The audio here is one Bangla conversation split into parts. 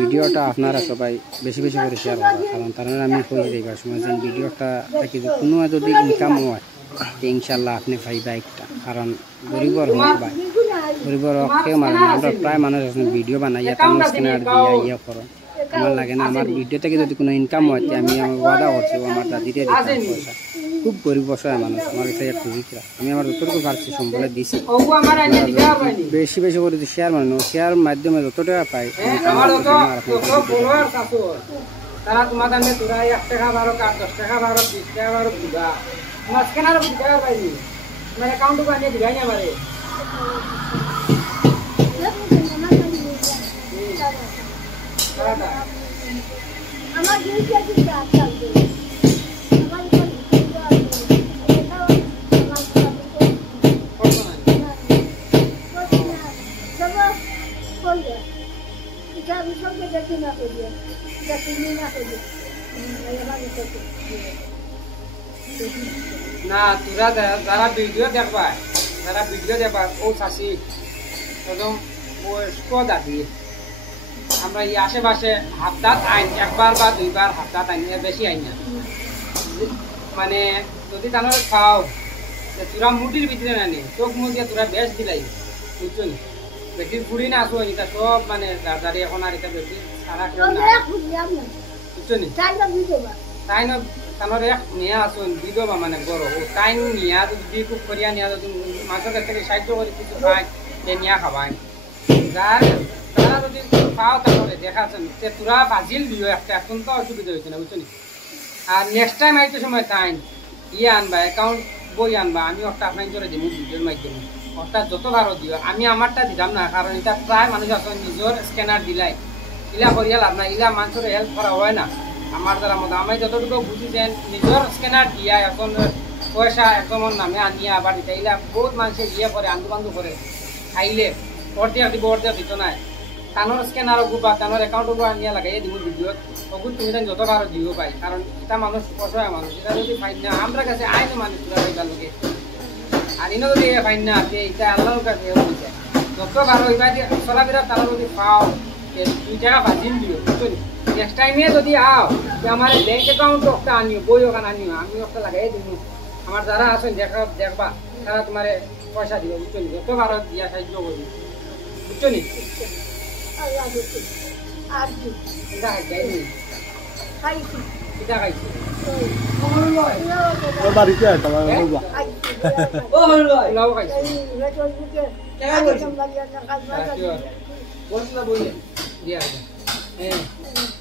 ভিডিওটা আপনারা সবাই বেশি বেশি করে শেয়ার করবা, কারণ তারা আমি কই দিবার সময় যে ভিডিওটা কিন্তু কোনো যদি ইনকাম হয় ইনশাল্লাহ আপনি পাইবা একটা, কারণ গরিবর হোক ভাই গরিবর হোক কেউ মানে আমরা প্রায় মানুষ ভিডিও বানাই স্ক্যানার দিয়া ইয়ে করো, আমার লাগে না আমার ভিডিও থেকে যদি কোনো ইনকাম হয় আমি আমার ওয়াদা করছি আমার দাদিরে দিতাম পয়সা। খুব গরিব বসয় মানুষ, আমার কাছে একটু বিক্রা আমি আমার যতটুকু পারছি সম্বলে দিছি, বেশি বেশি করে শেয়ার মানে শেয়ার মাধ্যমে যত টাকা পাই তারা তোমার দামে তোরা 1 টাকা 12 কার 10 টাকা 12 20 টাকা 12 দিবা তোমার স্ক্যানার বুঝা পাইনি তোমার অ্যাকাউন্টে বানিয়ে দিবাই না পারে আমার দুইটা দিতে আসছে আমার না তোরা যারা ভিডিও দেখবা ও চাষি একদম বয়স্ক দাদি আমরা এই আশেপাশে হাফদাত আইন একবার বা দুইবার হাফদাত আইন বেশি আইন না, মানে যদি তাহলে খাও যে তোরা মুটির ভিতরে নানি চোখ মুখ দিয়ে তোরা বেশ দিলাই বুঝছো নি বেশি ফুড়ি না আসো এটা সব মানে দাঁড়ি এখন আর এটা বেশি সারা বুঝছো নি তাই না তাহলে এক নিয়ে আসুন বিধবা মানে বড় ও তাই নিয়ে যদি খুব করিয়া নিয়ে মাছের কাছ থেকে সাহায্য করে কিছু খায় যে নিয়ে খাবাই যার তারা যদি খাও তাহলে দেখাচ্ছেন যে তোরা বাজিল দিও একটা এখন তো অসুবিধা হয়েছে না বুঝছো নি। আর নেক্সট টাইম আইতে সময় তাই ইয়ে আনবা অ্যাকাউন্ট বই আনবা আমি একটা আপনার করে দিব ভিডিওর মাধ্যমে অর্থাৎ যত ভালো দিও আমি আমারটা দিতাম না, কারণ এটা প্রায় মানুষ আসলে নিজের স্ক্যানার দিলাই ইলা করিয়া লাভ না, ইলা মানুষের হেল্প করা হয় না আমার দ্বারা মতো আমি যতটুকু বুঝিছেন নিজের স্ক্যানার দিয়া এখন পয়সা একদম নামে আনিয়ে আবার দিতে ইলা বহুত মানুষের ইয়ে করে আন্দু বান্ধু করে আইলে অর্ধেক দিব অর্ধেক দিত নাই কানোর স্ক্যানার বা কানোর অ্যাকাউন্টও আনিয়া লাগাই দিব ভিডিওত ওগুলো তুমি যত ভালো দিব পাই, কারণ এটা মানুষ অসহায় মানুষ এটা যদি ফাইন না আমরা কাছে আইনো মানুষ তোরা পাইবার লোকে আর ইনো যদি ফাইন না আছে এটা আল্লাহর কাছে হয়েছে যত ভালো হইবা দিয়ে চলাফেরা তারা যদি পাও 2 টাকা বাজিল দিও বুঝছো নি। নেক্সট টাইমে যদি আও যে আমার ব্যাংক অ্যাকাউন্ট একটা আনিও বই ওখানে আনিও আমি একটা লাগাই দিব, আমার যারা আছেন দেখবা তারা তোমার পয়সা দিব বুঝছো নি, যত ভালো দিয়া সাহায্য করবি বুঝছো নি।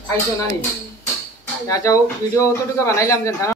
খাইছো নানি আচ্ছা ভিডিও অতটুকু বানাইলাম যে